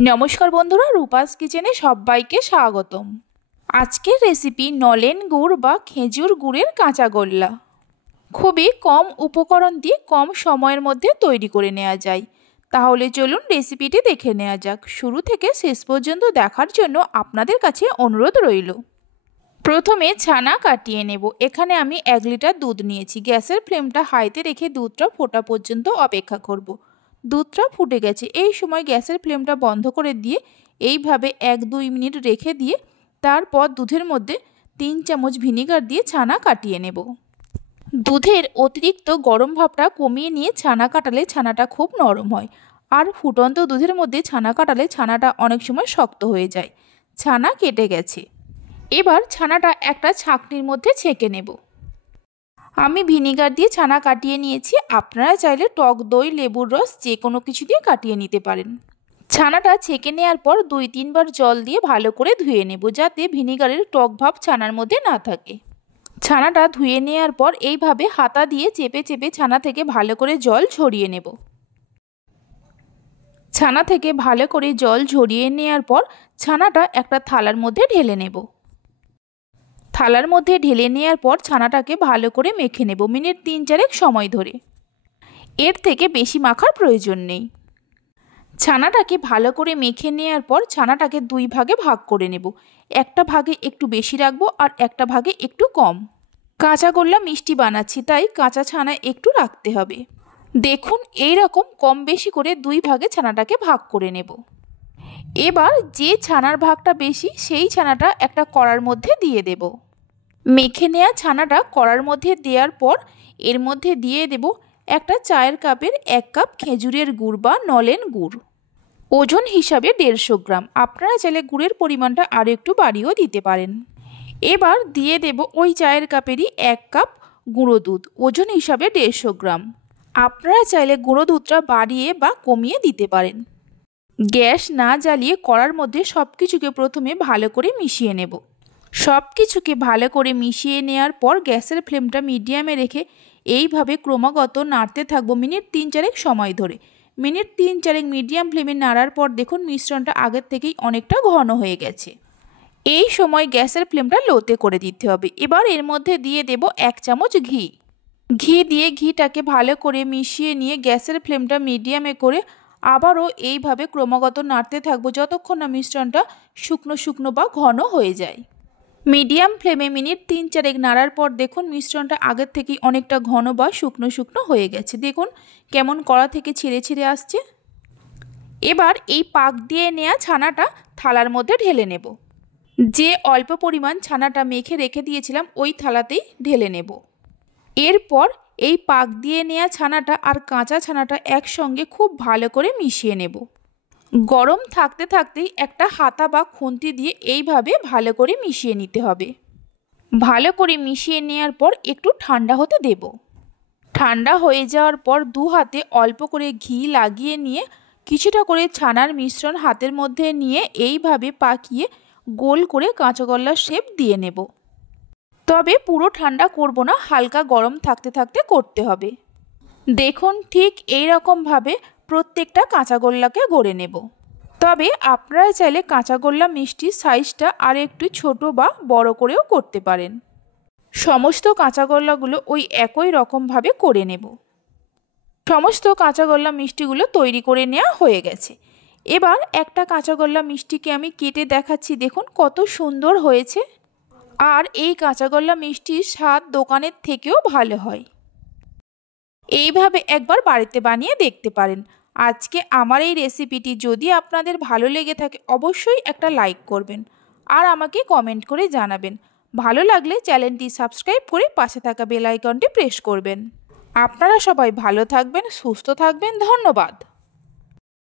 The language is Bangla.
নমস্কার বন্ধুরা, রূপাস কিচেনে সবাইকে স্বাগতম। আজকের রেসিপি নলেন গুড় বা খেজুর গুড়ের কাঁচা গোল্লা। খুবই কম উপকরণ দিয়ে কম সময়ের মধ্যে তৈরি করে নেওয়া যায়। তাহলে চলুন রেসিপিটি দেখে নেওয়া যাক। শুরু থেকে শেষ পর্যন্ত দেখার জন্য আপনাদের কাছে অনুরোধ রইল। প্রথমে ছানা কাটিয়ে নেব। এখানে আমি 1 লিটার দুধ নিয়েছি। গ্যাসের ফ্লেমটা হাইতে রেখে দুধটা ফোটা পর্যন্ত অপেক্ষা করব। দুধটা ফুটে গেছে। এই সময় গ্যাসের ফ্লেমটা বন্ধ করে দিয়ে এইভাবে 1-2 মিনিট রেখে দিয়ে তারপর দুধের মধ্যে 3 চামচ ভিনেগার দিয়ে ছানা কাটিয়ে নেব। দুধের অতিরিক্ত গরম ভাবটা কমিয়ে নিয়ে ছানা কাটালে ছানাটা খুব নরম হয়। আর ফুটন্ত দুধের মধ্যে ছানা কাটালে ছানাটা অনেক সময় শক্ত হয়ে যায়। ছানা কেটে গেছে। এবার ছানাটা একটা ছাঁকনির মধ্যে ছেঁকে নেব। আমি ভিনেগার দিয়ে ছানা কাটিয়ে নিয়েছি। আপনারা চাইলে টক দই, লেবুর রস যে কোনো কিছু দিয়ে কাটিয়ে নিতে পারেন। ছানাটা ছেঁকে নেওয়ার পর 2-3 বার জল দিয়ে ভালো করে ধুয়ে নেব, যাতে ভিনেগারের টক ভাব ছানার মধ্যে না থাকে। ছানাটা ধুয়ে নেওয়ার পর এইভাবে হাতা দিয়ে চেপে চেপে ছানা থেকে ভালো করে জল ঝরিয়ে নেব। ছানা থেকে ভালো করে জল ঝরিয়ে নেওয়ার পর ছানাটা একটা থালার মধ্যে ঢেলে নেব। থালার মধ্যে ঢেলে নেওয়ার পর ছানাটাকে ভালো করে মেখে নেব মিনিট 3-4 সময় ধরে। এর থেকে বেশি মাখার প্রয়োজন নেই। ছানাটাকে ভালো করে মেখে নেওয়ার পর ছানাটাকে 2 ভাগে ভাগ করে নেব। একটা ভাগে একটু বেশি রাখবো আর একটা ভাগে একটু কম। কাঁচা গোল্লা মিষ্টি বানাচ্ছি, তাই কাঁচা ছানা একটু রাখতে হবে। দেখুন এই রকম কম বেশি করে 2 ভাগে ছানাটাকে ভাগ করে নেব। এবার যে ছানার ভাগটা বেশি সেই ছানাটা একটা কড়ার মধ্যে দিয়ে দেব। মেখে নেওয়া ছানাটা কড়ার মধ্যে দেওয়ার পর এর মধ্যে দিয়ে দেব একটা চায়ের কাপের 1 কাপ খেজুরের গুড় বা নলেন গুড়। ওজন হিসাবে 150 গ্রাম। আপনারা চাইলে গুড়ের পরিমাণটা আরও একটু বাড়িয়েও দিতে পারেন। এবার দিয়ে দেব ওই চায়ের কাপেরই 1 কাপ গুঁড়ো দুধ, ওজন হিসাবে 150 গ্রাম। আপনারা চাইলে গুঁড়ো দুধটা বাড়িয়ে বা কমিয়ে দিতে পারেন। গ্যাস না জ্বালিয়ে কড়ার মধ্যে সব কিছুকে প্রথমে ভালো করে মিশিয়ে নেব। সব কিছুকে ভালো করে মিশিয়ে নেওয়ার পর গ্যাসের ফ্লেমটা মিডিয়ামে রেখে এইভাবে ক্রমাগত নাড়তে থাকবো মিনিট 3-4 সময় ধরে। মিনিট 3-4 মিডিয়াম ফ্লেমে নাড়ার পর দেখুন মিশ্রণটা আগের থেকেই অনেকটা ঘন হয়ে গেছে। এই সময় গ্যাসের ফ্লেমটা লোতে করে দিতে হবে। এবার এর মধ্যে দিয়ে দেব 1 চামচ ঘি। ঘি দিয়ে ঘিটাকে ভালো করে মিশিয়ে নিয়ে গ্যাসের ফ্লেমটা মিডিয়ামে করে আবারও এইভাবে ক্রমাগত নাড়তে থাকবো যতক্ষণ না মিশ্রণটা শুকনো শুকনো বা ঘন হয়ে যায়। মিডিয়াম ফ্লেমে মিনিট 3-4 নাড়ার পর দেখুন মিশ্রণটা আগের থেকেই অনেকটা ঘন বা শুকনো শুকনো হয়ে গেছে। দেখুন কেমন কড়া থেকে ছেড়ে ছেড়ে আসছে। এবার এই পাক দিয়ে নেওয়া ছানাটা থালার মধ্যে ঢেলে নেব। যে অল্প পরিমাণ ছানাটা মেখে রেখে দিয়েছিলাম ওই থালাতেই ঢেলে নেব। এরপর এই পাক দিয়ে নেওয়া ছানাটা আর কাঁচা ছানাটা একসঙ্গে খুব ভালো করে মিশিয়ে নেব। গরম থাকতে থাকতেই একটা হাতা বা খুন্তি দিয়ে এইভাবে ভালো করে মিশিয়ে নিতে হবে। ভালো করে মিশিয়ে নেওয়ার পর একটু ঠান্ডা হতে দেব। ঠান্ডা হয়ে যাওয়ার পর 2 হাতে অল্প করে ঘি লাগিয়ে নিয়ে কিছুটা করে ছানার মিশ্রণ হাতের মধ্যে নিয়ে এইভাবে পাকিয়ে গোল করে কাঁচাগোল্লার শেপ দিয়ে নেব। তবে পুরো ঠান্ডা করব না, হালকা গরম থাকতে থাকতে করতে হবে। দেখুন ঠিক এই রকমভাবে প্রত্যেকটা কাঁচাগোল্লাকে গড়ে নেব। তবে আপনারা চাইলে কাঁচাগোল্লা মিষ্টির সাইজটা আর একটু ছোট বা বড় করেও করতে পারেন। সমস্ত কাঁচাগোল্লাগুলো ওই একই রকমভাবে করে নেব। সমস্ত কাঁচাগোল্লা মিষ্টিগুলো তৈরি করে নেওয়া হয়ে গেছে। এবার একটা কাঁচাগোল্লা মিষ্টিকে আমি কেটে দেখাচ্ছি। দেখুন কত সুন্দর হয়েছে। আর এই কাঁচাগোল্লা মিষ্টির স্বাদ দোকানের থেকেও ভালো হয়। এইভাবে একবার বাড়িতে বানিয়ে দেখতে পারেন। আজকে আমার এই রেসিপিটি যদি আপনাদের ভালো লেগে থাকে অবশ্যই একটা লাইক করবেন আর আমাকে কমেন্ট করে জানাবেন। ভালো লাগলে চ্যানেলটি সাবস্ক্রাইব করে পাশে থাকা বেল আইকনটি প্রেস করবেন। আপনারা সবাই ভালো থাকবেন, সুস্থ থাকবেন। ধন্যবাদ।